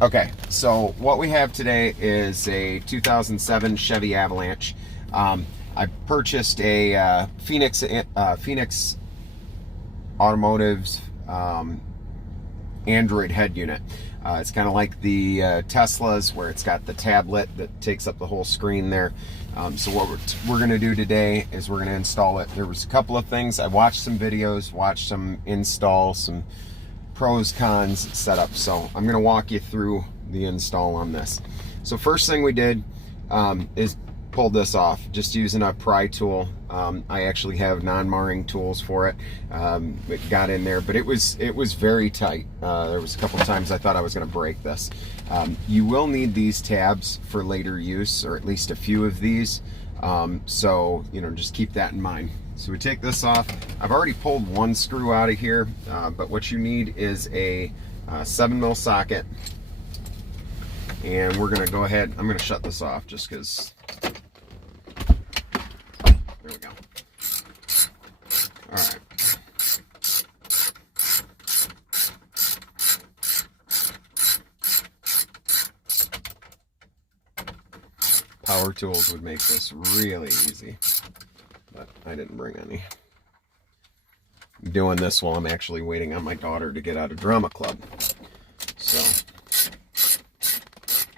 Okay, so what we have today is a 2007 Chevy Avalanche. I purchased a Phoenix Automotive's Android head unit. It's kind of like the Teslas, where it's got the tablet that takes up the whole screen there. So what we're going to do today is we're going to install it. There was a couple of things. I watched some videos, watched some install, some pros, cons, setup. So I'm going to walk you through the install on this. So first thing we did is pulled this off just using a pry tool. I actually have non-marring tools for it. It got in there, but it was very tight. There was a couple times I thought I was going to break this. You will need these tabs for later use, or at least a few of these. So just keep that in mind. So we take this off. I've already pulled one screw out of here, but what you need is a 7mm socket. And we're gonna go ahead, I'm gonna shut this off just because, there we go. All right. Power tools would make this really easy, but I didn't bring any. I'm doing this while I'm actually waiting on my daughter to get out of drama club. So,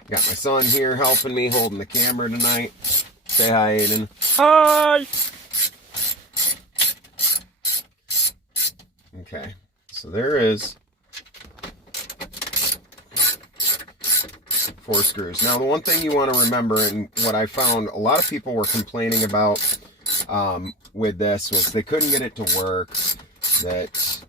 got my son here helping me, holding the camera tonight. Say hi, Aiden. Hi! Okay, so there is 4 screws. Now, the one thing you want to remember, and what I found a lot of people were complaining about with this, was they couldn't get it to work, that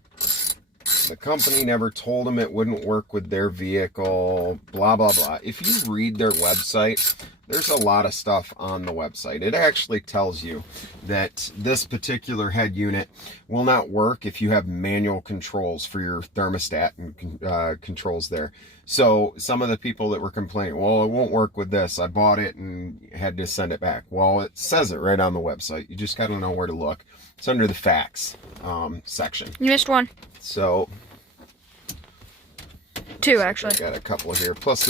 the company never told them it wouldn't work with their vehicle, blah, blah, blah. If you read their website, there's a lot of stuff on the website. It actually tells you that this particular head unit will not work if you have manual controls for your thermostat and controls there. So some of the people that were complaining, well, it won't work with this. I bought it and had to send it back. Well, it says it right on the website. You just got to know where to look. It's under the facts section. You missed one. So 2, actually. I got a couple here. Plus,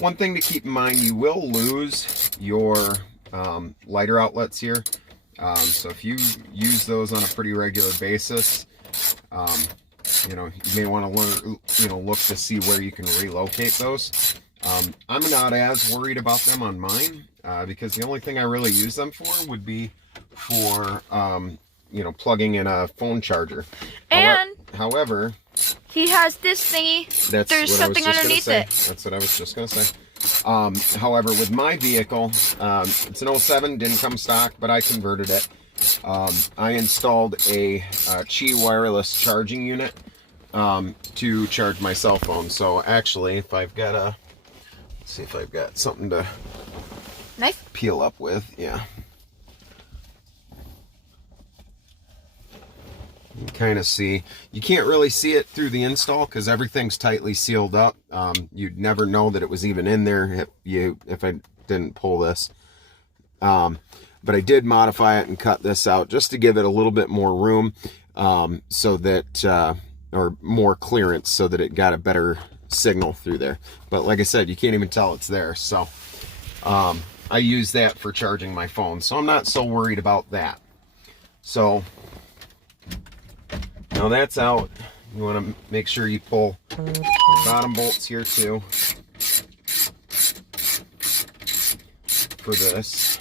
one thing to keep in mind, you will lose your lighter outlets here. So if you use those on a pretty regular basis, you may want to learn, look to see where you can relocate those. I'm not as worried about them on mine because the only thing I really use them for would be for plugging in a phone charger. And however, he has this thingy. There's something underneath it. That's what I was just going to say. However, with my vehicle, it's an 07, didn't come stock, but I converted it. I installed a Qi wireless charging unit to charge my cell phone. So actually, if I've got let's see if I've got something to knife peel up with. Yeah. You can kind of see. You can't really see it through the install because everything's tightly sealed up. You'd never know that it was even in there if I didn't pull this. But I did modify it and cut this out just to give it a little bit more room, so that or more clearance, so that it got a better signal through there. But like I said, you can't even tell it's there. So I use that for charging my phone, so I'm not so worried about that. So now that's out. You want to make sure you pull the bottom bolts here too for this.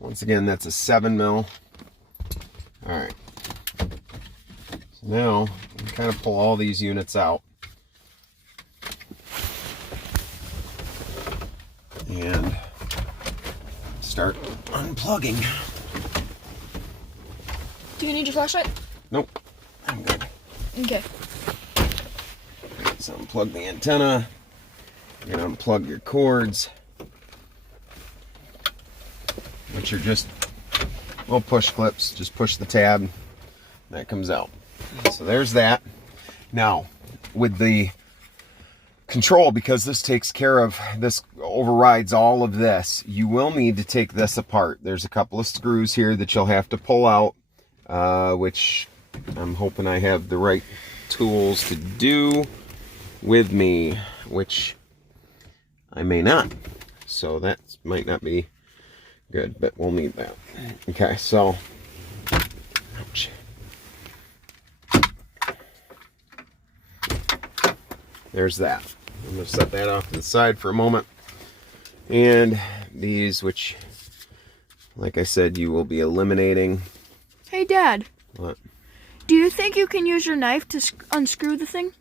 Once again, that's a 7mm. All right. So now you can kind of pull all these units out. And start unplugging. Do you need your flashlight? Nope. I'm good. Okay. So unplug the antenna. You're going to unplug your cords, which are just little push clips. Just push the tab, that comes out. So there's that. Now, with the control, because this takes care of, this overrides all of this, you will need to take this apart. There's a couple of screws here that you'll have to pull out, which I'm hoping I have the right tools to do with me, which I may not. So that might not be good, but we'll need that. Okay, so, ouch. There's that. I'm going to set that off to the side for a moment. And these, which, like I said, you will be eliminating. Hey, Dad. What? Do you think you can use your knife to unscrew the thing?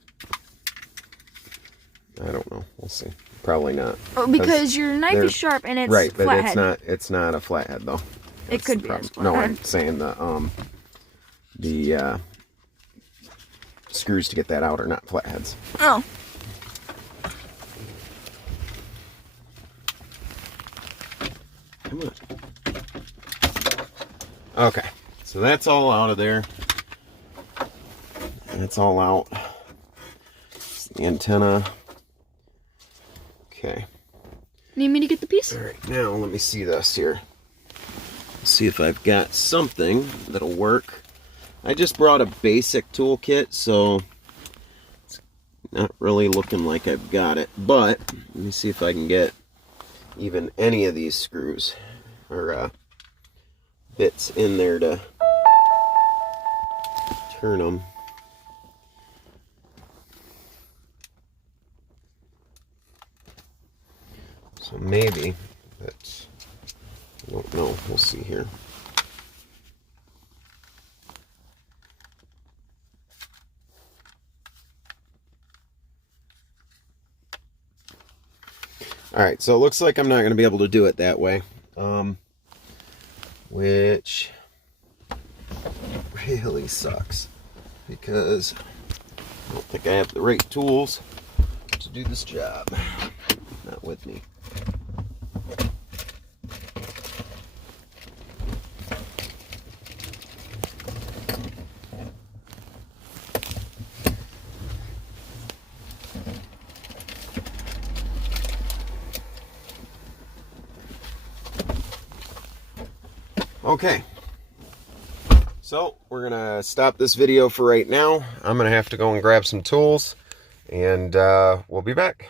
I don't know. We'll see. Probably not. Oh, because your knife is sharp and it's right, but flathead. it's not a flathead though. It could be. No, I'm saying the screws to get that out are not flatheads. Oh. Come on. Okay, so that's all out of there. That's all out. It's the antenna. Okay. Need me to get the piece? All right, now let me see this here. See if I've got something that'll work. I just brought a basic toolkit, so it's not really looking like I've got it. But let me see if I can get even any of these screws or bits in there to turn them. So maybe that's, I don't know, we'll see here. Alright, so it looks like I'm not going to be able to do it that way. Which really sucks, because I don't think I have the right tools to do this job. Not with me. Okay, so we're gonna stop this video for right now. I'm gonna have to go and grab some tools, and we'll be back.